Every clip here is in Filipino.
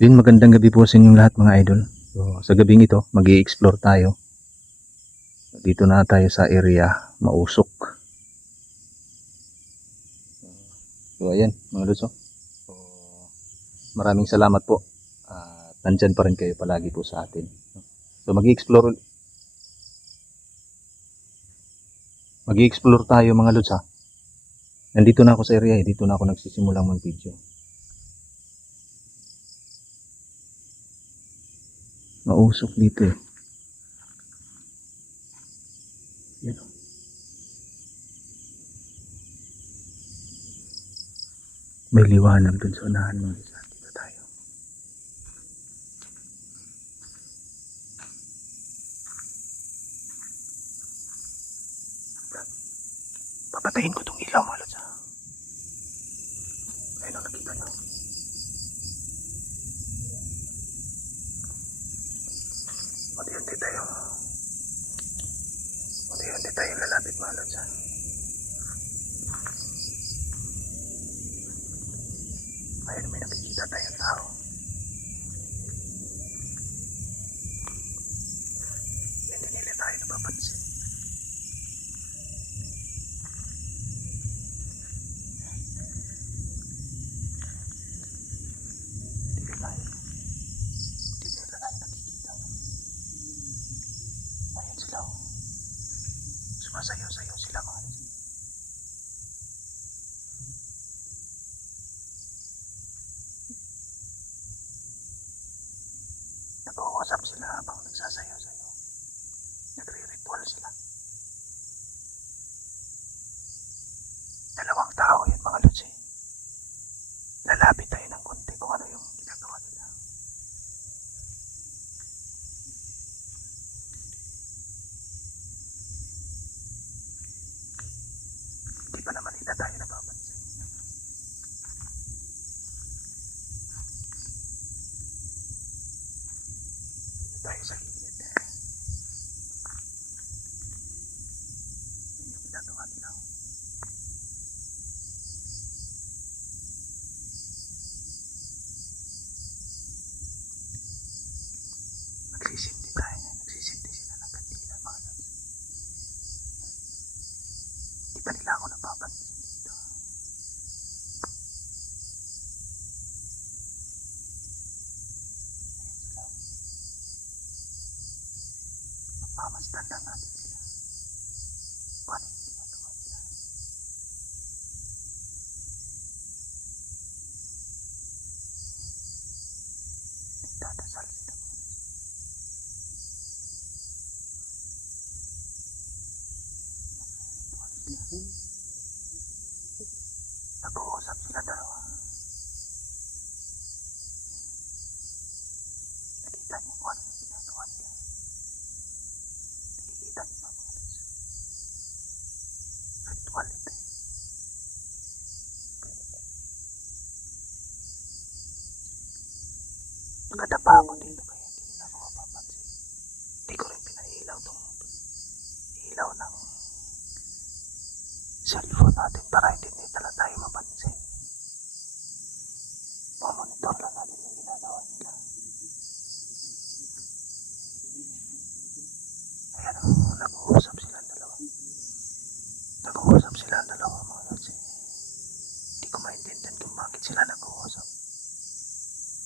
Yun, magandang gabi po sa inyong lahat mga idol. So, sa gabing ito, mag-i-explore tayo. Dito na tayo sa area Mausok. So, ayan mga lods. So, maraming salamat po. Nandyan pa rin kayo palagi po sa atin. So, mag-i-explore tayo mga lods ha. Nandito na ako sa area, dito na ako nagsisimulang mag-video. Mausok dito eh. Yan. May liwanag dun sa unahan mga lods. Dito tayo. Papatayin ko tong ilaw mga lods ha. Ayun ang nakita nyo. Unti-unti tayo lalapit mga lods ha. Ayun, may nakikita tayong tao. Hindi nila tayo napapansin. Hindi nila tayo nakikita. Ayun sila. Sumasayaw-sayaw sila mga lods. Nag-uusap sila habang nagsasayaw-sayaw. Nagre-ritual sila. Dalawang tao yun mga lods eh. Lalapit tayo ng konti kung ano yung ginagawa nila. Hindi pa naman nila tayo napapansin. Dito tayo sa gilid. Yun yung ginagawa nila. Nagsisindi sila ng kandila mga lods. Di pa nila ako napapansin dito. Ayan sila. Magmamasdan lang natin sila. Kung ano yung ginagawa nila. Nagdadasal sila mga lods. Nagre-ritual sila. Nag-uusap sila dalawa. Nakita niyo kung ano yung ginagawa nila. Nakikita niyo ba mga lods? Ritual ito eh. Nakadapa ako dito kaya hindi nila ako mapapansin. Hindi ko rin pinailaw tong ilaw ng cellphone natin para hindi nila tayo mapansin. Mamonitor lang natin yung ginagawa nila. Ayan o, nag-uusap silang dalawa. Nag-uusap silang dalawa mga lods eh. Hindi ko maintindihan kung bakit sila nag-uusap.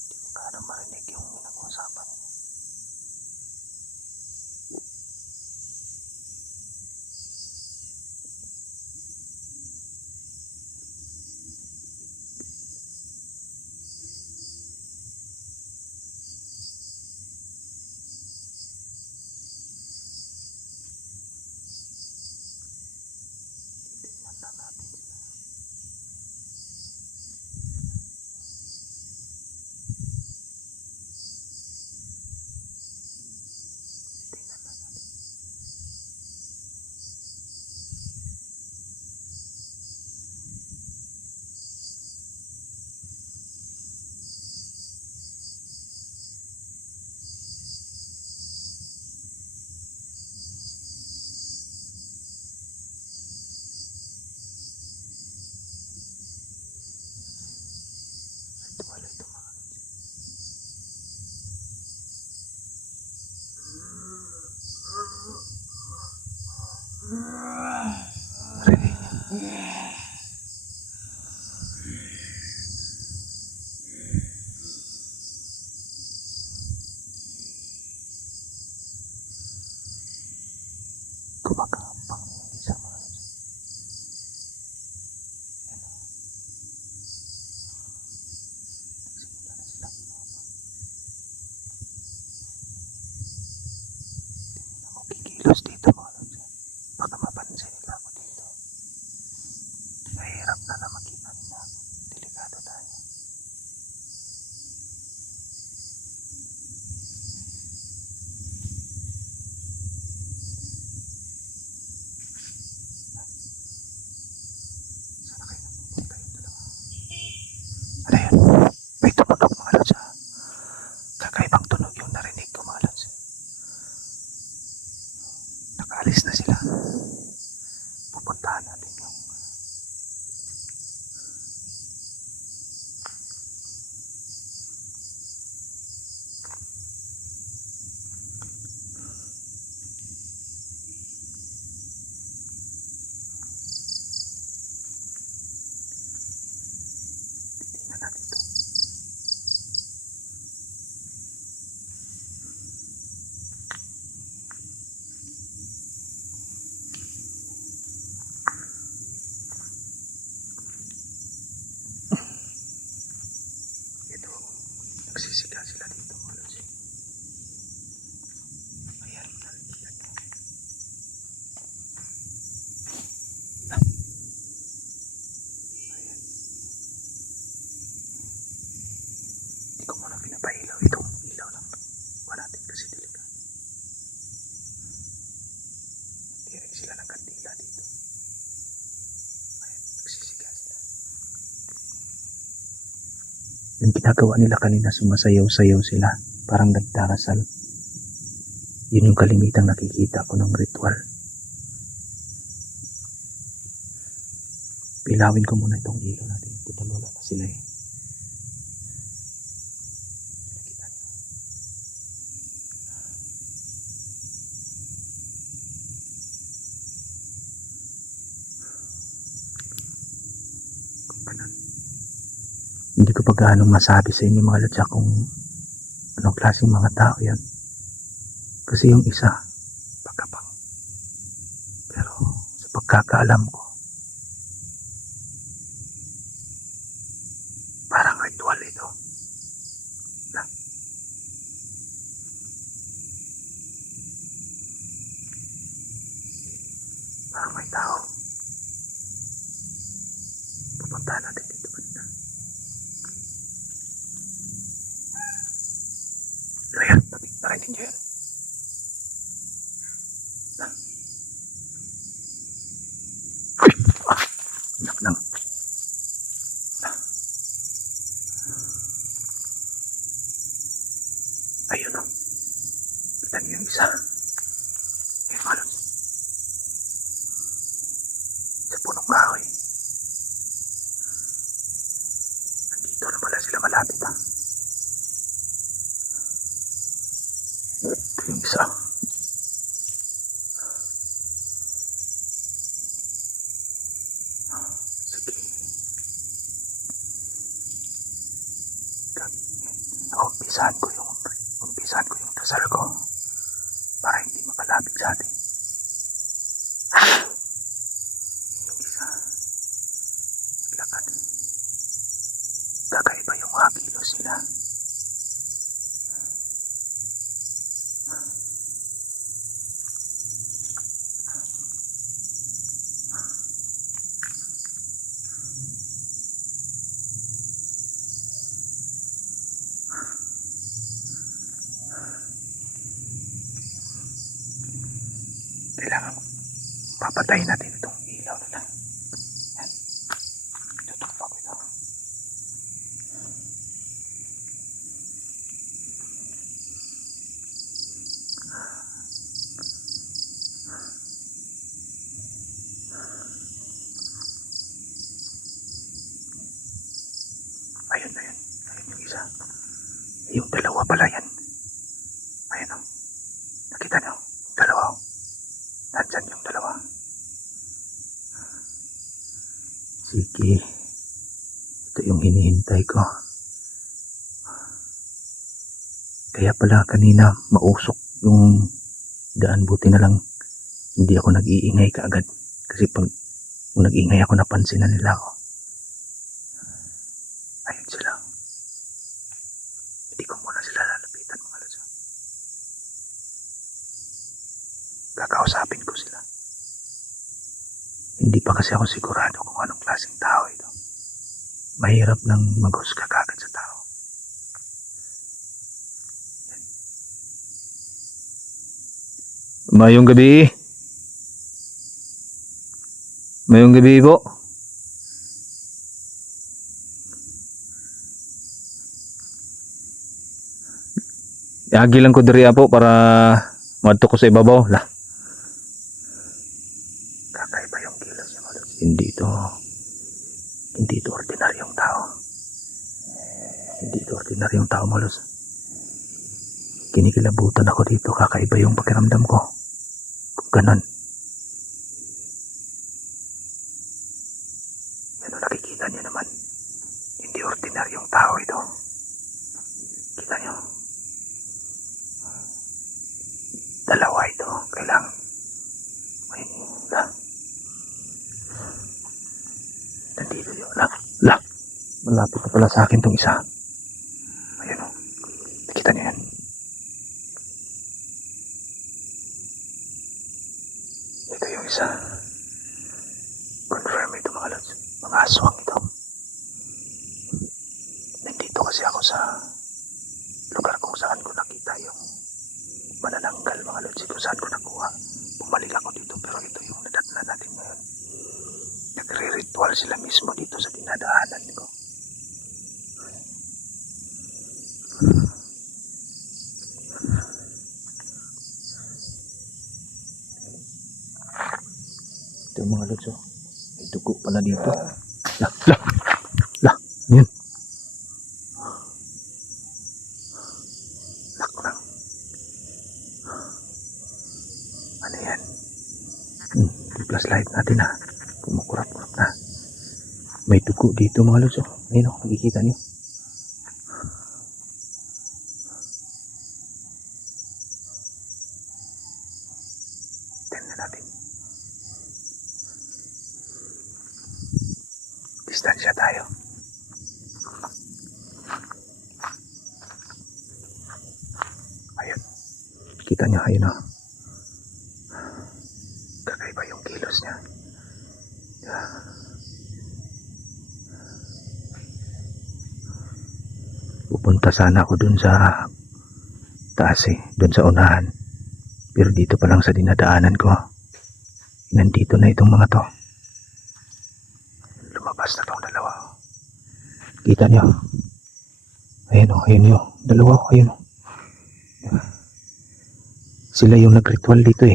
Hindi ko gaano marinig yung nag-uusapan nila. Titignan lang natin sila. yung ginagawa nila kanina, sumasayaw-sayaw sila, parang nagdarasal. Yun yung kalimitang nakikita ko ng ritual. Pilawin ko muna itong ilaw natin. Total wala na sila eh. Nakita niyo. Hindi ko pa gaano masabi sa inyo mga lotsa kung anong klaseng mga tao yan. Kasi yung isa, pagkapang. Pero sa pagkakaalam ko, parang ritual ito. Parang may tao. Pupuntahan natin dito banda. Ayan, narinig niyo yan. Anak nang. Ayun o. Kita niyo yung isa. Ayun mga lods. Sa punong kahoy. Nandito na pala sila malapit ha. Ito yung isa. Sige. Umpisahan ko yung dasal ko para hindi makalapit sa atin. Yung isa. Naglakad. Kakaiba yung hakilos nila. Kailangan papatayin natin itong ilaw nila. Yan. Tutukpa ko ito. Ayun na yan. Ayun yung isa. Yung dalawa pala yan. Ayun o. Nakita niyo? Yung dalawa o. Nandyan yung dalawa. Sige. Ito yung hinihintay ko. Kaya pala kanina mausok yung daan. Buti na lang hindi ako nag-iingay kaagad. Kasi pag nag-iingay ako, napansin na nila ako. Ayun sila. Hindi ko muna sila lalapitan mga lods. Kakausapin ko sila. Hindi pa kasi ako sigurado kung anong klaseng tao ito. Mahirap nang maghusga kagad sa tao. Mayong gabi. Mayong gabi po. Iagi lang ko diri po para madto ko sa ibabaw. Lah. Kakaiba yung kilos niya mga lods. Hindi ito ordinaryong tao. Hindi ito ordinaryong tao mga lods. Kinikilabutan ako dito. Kakaiba yung pakiramdam ko. Kung ganon. Yan o, nakikita niyo naman. Hindi ordinaryong tao ito. Kita niyo. Dalawa ito. Kailangan. Ayun lang. Nandito yun. Lang. Malapit na pala sa akin tong isa. Ayun o. Nakita niyo yan. Ito yung isa. Confirm ito mga lods. Mga aswang ito. Nandito kasi ako sa lugar kung saan ko nakita yung manananggal mga lods. Kung saan ko nakuha. Bumalik ako dito pero ito yung nadatnan natin ngayon. Nagre-ritual sila mismo dito sa dinadaanan ko. dito mga lods. Oh. May dugo pala dito. Lah, lah, lah. Yun. Lak lang. Ano yan? Flashlight natin ha. Kumukurap-kurap na. May dugo dito mga lods. Oh. Ayun o, nakikita niyo. Tignan natin. Distansya tayo. Ayun. Kita niyo, ayun o. Kakaiba yung kilos niya. Pupunta sana ako dun sa taas dun sa unahan. Pero dito pa lang sa dinadaanan ko, nandito na itong mga to. Lumabas na tong dalawa. Kita niyo? Ayun o, ayun yun. Dalawa o, ayun o. Sila yung nagritual dito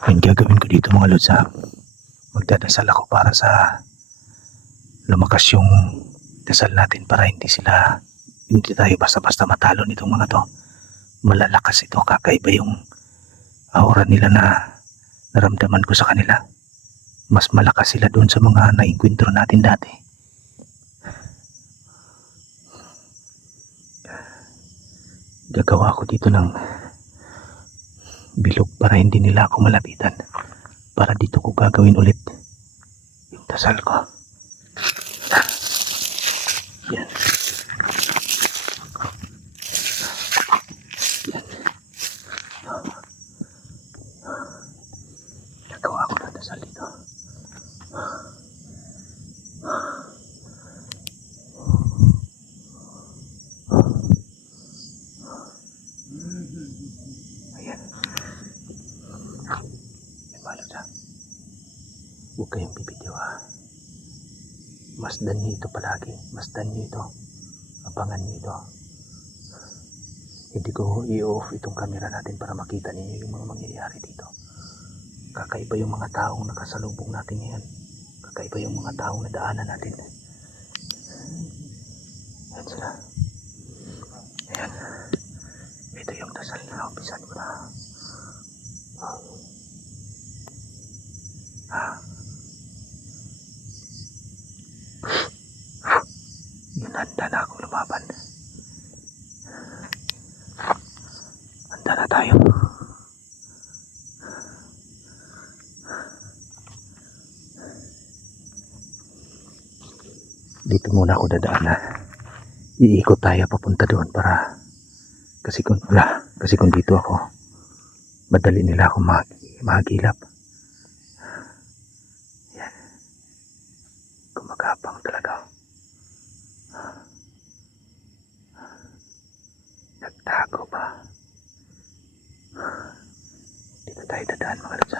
Ayun, gagawin ko dito mga lods ha. Magdadasal ako para sa lumakas yung dasal natin para hindi tayo basta-basta matalo nitong mga to. Malalakas ito, kakaiba yung aura nila na naramdaman ko sa kanila. Mas malakas sila doon sa mga nainkwentro natin dati. Gagawa ko dito ng bilog para hindi nila ako malapitan. Para dito ko gagawin ulit yung dasal ko. Yan. Yan. Gagawa ko ng dasal dito. Ayan. May balot ha. Huwag kayong bibidyo ha. Masdan nyo ito palagi. Masdan nyo ito. Abangan nyo ito. Hindi ko i-off itong camera natin para makita ninyo yung mga mangyayari dito. Kakaiba yung mga taong nakasalubong natin ngayon. Kakaiba yung mga taong nadaanan natin. Ayan sila. Ayan. Ito yung dasal na umpisan ko na. Yun, handa na akong lumaban. Handa na tayo. Dito muna ako dadaan na. Iikot tayo papunta doon para kasi kung dito ako madali nila ako mahagilap. Yan. Gumagapang talaga. Nagtago pa. Dito tayo dadaan mga lods.